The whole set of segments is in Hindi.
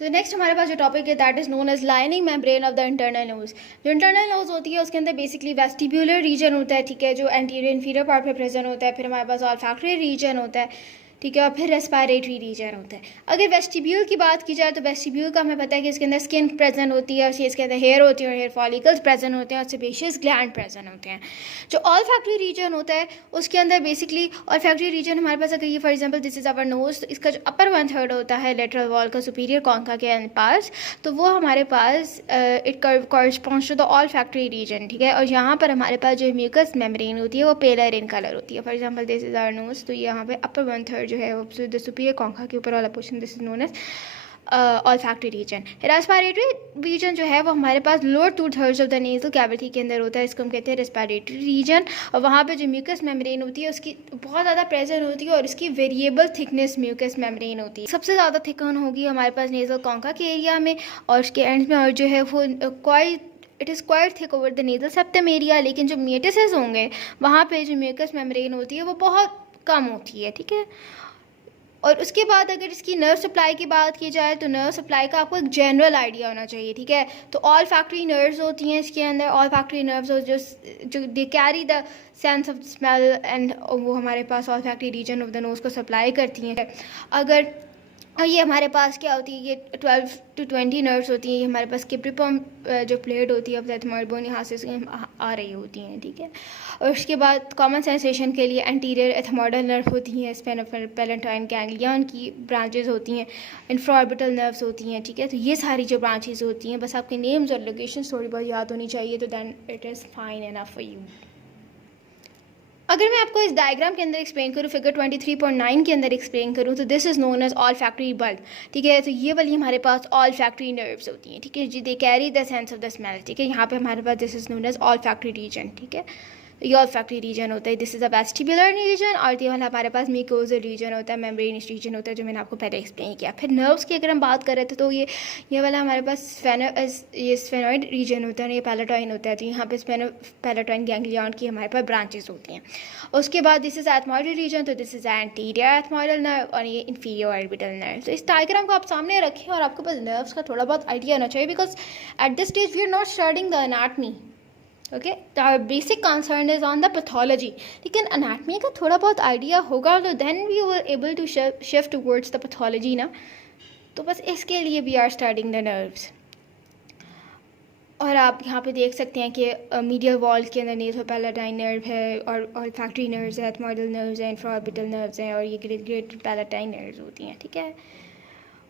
तो नेक्स्ट हमारे पास जो टॉपिक है that is known as lining membrane of the internal nose. जो इंटरनल नोज होती है उसके अंदर बेसिकली वेस्टिब्यूलर रीजन होता है, ठीक है, जो एंटीरियर इन्फीरियर पार्ट पे प्रेजेंट होता है। फिर हमारे पास ऑल्फैक्टरी रीजन होता है, ठीक है, और फिर रेस्पिरेटरी रीजन होता है। अगर वेस्टिब्यूल की बात की जाए तो वेस्टिब्यूल का हमें पता है कि इसके अंदर स्किन प्रेजेंट होती है, और इसके अंदर हेयर होती है और हेयर फॉलिकल्स प्रेजेंट होते हैं और सेबेशियस ग्लैंड प्रेजेंट होते हैं। जो ऑल्फैक्टरी रीजन होता है उसके अंदर बेसिकली ऑल्फैक्टरी रीजन हमारे पास, अगर ये for example this is our nose, तो इसका जो अपर 1/3 होता है लेटरल वॉल का सुपीरियर कॉन्का के पास, तो वो हमारे पास it corresponds to the olfactory region, ठीक है। और यहाँ पर हमारे पास जो म्यूकस मेम्ब्रेन होती है वो पेलर इन कलर होती है। For example this is our nose, तो यहाँ पे अपर 1/3 जो है वो सुपीरियर कॉन्का के ऊपर वाला portion, this is known as olfactory region. Respiratory region जो है वो हमारे पास lower 2/3 of the nasal cavity के अंदर होता है, इसको हम कहते हैं रेस्पिरेटरी रीजन। और वहाँ पे जो म्यूकस मेम्ब्रेन होती है उसकी बहुत ज़्यादा प्रेजेंट होती है और इसकी वेरिएबल थिकनेस म्यूकस मेम्ब्रेन होती है। सबसे ज़्यादा थिकन होगी हमारे पास नेजल कॉन्का के एरिया में और उसके एंड में, और जो है वो it is quite thick over the nasal septum area. लेकिन जो मेटासिस होंगे वहाँ पे जो म्यूकस मेम्ब्रेन होती है वो बहुत कम होती है, ठीक है। और उसके बाद अगर इसकी नर्व सप्लाई की बात की जाए तो नर्व सप्लाई का आपको एक जनरल आइडिया होना चाहिए, ठीक है। तो ऑल फैक्ट्री नर्व्स होती हैं इसके अंदर, ऑल फैक्ट्री नर्व्स जो they carry the sense of smell and वो हमारे पास olfactory region of the nose को सप्लाई करती हैं। अगर और ये हमारे पास क्या होती है, ये 12 to 20 नर्व्स होती हैं। ये हमारे पास किप्रिपम जो प्लेट होती है ऑफ द एथमॉइड बोन यहाँ से आ रही होती हैं, ठीक है। और उसके बाद कॉमन सेंसेशन के लिए एंटीरियर एथमॉइडल नर्व होती हैं, स्पेनोपेलेटाइन गैंग्लियन की ब्रांचेज होती हैं, इंफ्राऑर्बिटल नर्व्स होती हैं, ठीक है। तो ये सारी जो ब्रांचेज होती हैं, बस आपके नेम्स और लोकेशन थोड़ी बहुत याद होनी चाहिए, तो then it is fine enough for you. अगर मैं आपको इस डायग्राम के अंदर एक्सप्लेन करूँ, फिगर 23.9 के अंदर एक्सप्लेन करूँ, तो this is known as olfactory bulb, ठीक है। तो ये वाली हमारे पास ऑल फैक्ट्री नर्व्स होती हैं, ठीक है जी, they carry the sense of the smell, ठीक है। यहाँ पे हमारे पास this is known as olfactory region, ठीक है। ये ऑल फैक्ट्री रीजन होता है, this is a vestibular region. और ये वाला हमारे पास म्यूकोजल रीजन होता है, मेम्ब्रेनस रीजन होता है, जो मैंने आपको पहले एक्सप्लेन किया। फिर नर्व्स की अगर हम बात कर रहे थे तो ये वाला हमारे पास ये स्फेनॉइड रीजन होता है, ये पैलेटाइन होता है। तो यहाँ पे पैलेटाइन गैंग्लियन की हमारे पास ब्रांचेस होती हैं। उसके बाद दिस इज एथमॉइडल रीजन, तो this is anterior ethmoidal nerve और ये इंफीरियर ऑर्बिटल नर्व। तो इस डायग्राम को आप सामने रखें और आपके पास नर्व्स का थोड़ा बहुत आइडिया होना चाहिए, because at this stage we are not studying the anatomy, okay. तो our basic concern is on the pathology, लेकिन एनाटमी का थोड़ा बहुत आइडिया होगा तो then we were able to shift towards the pathology ना। तो बस इसके लिए we are studying the nerves. और आप यहाँ पे देख सकते हैं कि मीडियल वॉल के अंदर नेसोपैलेटाइन नर्व है और फैक्ट्री नर्व्स है, एथमॉइडल नर्व्स हैं, इंफ्राऑर्बिटल नर्व्स हैं और ये ग्रेट पैलेटाइन नर्व्स होती हैं, ठीक है।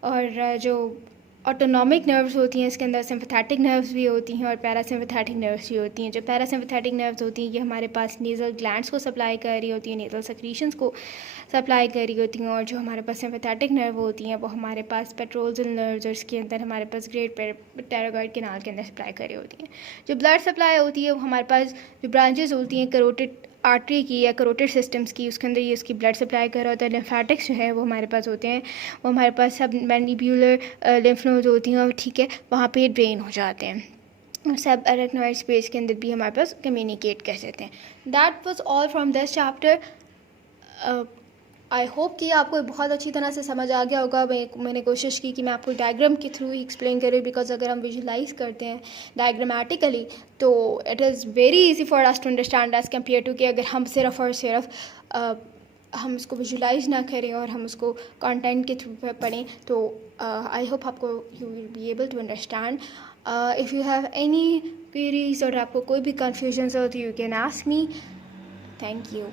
और जो ऑटोनॉमिक नर्व्स होती हैं इसके अंदर सिंपैथेटिक नर्व्स भी होती हैं और पैरासिम्पैथेटिक नर्व्स भी होती हैं। जो पैरासिम्पैथेटिक नर्व्स होती हैं ये हमारे पास नेज़ल ग्लैंड्स को सप्लाई कर रही होती हैं, नेज़ल सेक्रीशंस को सप्लाई कर रही होती हैं। और जो हमारे पास सिंपैथेटिक नर्व होती हैं वो हमारे पास पेट्रोजल नर्व्स और इसके अंदर हमारे पास ग्रेट टेरागॉइड कैनाल के अंदर सप्लाई कर रही होती हैं। जो ब्लड सप्लाई होती है वो हमारे पास जो ब्रांचेस होती हैं करोटिड आर्टरी की या करोटिड सिस्टम्स की, उसके अंदर ये उसकी ब्लड सप्लाई कर रहा होता है। लिम्फेटिक्स जो है वो हमारे पास होते हैं, वो हमारे पास सब मैंडिब्यूलर लिम्फ नोड्स होती हैं और ठीक है वहाँ पे ड्रेन हो जाते हैं। और सब अरेक्नोइड स्पेस के अंदर भी हमारे पास कम्युनिकेट कर सकते हैं। That was all from this chapter. I hope कि आपको बहुत अच्छी तरह से समझ आ गया होगा। मैंने कोशिश की कि मैं आपको डायग्राम के थ्रू ही एक्सप्लेन करूँ, बिकॉज अगर हम विजुलाइज करते हैं डायग्रामेटिकली तो it is very easy for us to understand as compare to कि अगर हम सिर्फ और सिर्फ हम उसको विजुलाइज ना करें और हम उसको कंटेंट के थ्रू पढ़ें। तो आई होप आपको you will be able to understand. If you have any queries और आपको कोई भी कन्फ्यूजन हो तो you can ask me. Thank you.